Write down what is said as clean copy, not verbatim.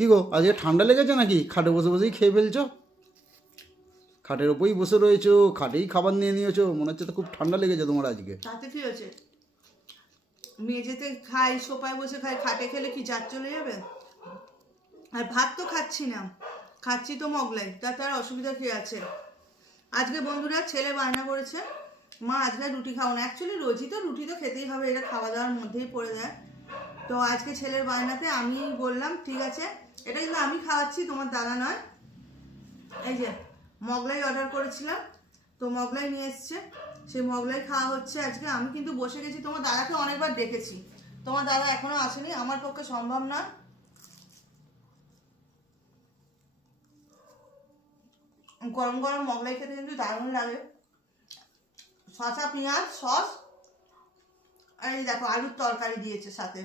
কি গো, আজকে ঠান্ডা লেগেছে নাকি? খাটে বসে বসেই খেয়ে ফেলছো? খাটের ওপরেই বসে রয়েছো, খাটেই খাবার নিয়ে নিয়েছো, মনে হচ্ছে তো খুব ঠান্ডা লেগেছে তোমার আজকে। তাতে কি হয়েছে? মেঝেতে খাই, সোফায় বসে খাই, খাটে খেলে কি জাত চলে যাবে? আর ভাত তো খাচ্ছি না, খাচ্ছি তো মোগলাই, তার অসুবিধা কি আছে? আজকে বন্ধুরা ছেলে বায়না করেছে, মা আজকে রুটি খাও না। অ্যাকচুয়ালি রোজই তো রুটি তো খেতেই হবে, এটা খাওয়া দাওয়ার মধ্যেই পড়ে যায়। তো আজকে ছেলের বায়নাতে আমি বললাম ঠিক আছে, এটা কিন্তু আমি খাওয়াচ্ছি, তোমার দাদা নয়। এই যে মোগলাই অর্ডার করেছিলাম, তো মোগলাই নিয়ে এসছে, সেই মোগলাই খাওয়া হচ্ছে আজকে। আমি কিন্তু বসে গেছি, তোমার দাদাকে অনেকবার ডেকেছি, তোমার দাদা এখনো আসেনি, আমার পক্ষে সম্ভব না। গরম গরম মোগলাই খেতে কিন্তু দারুণ লাগে। শসা, পেঁয়াজ, সস, আর এই দেখো আলুর তরকারি দিয়েছে সাথে।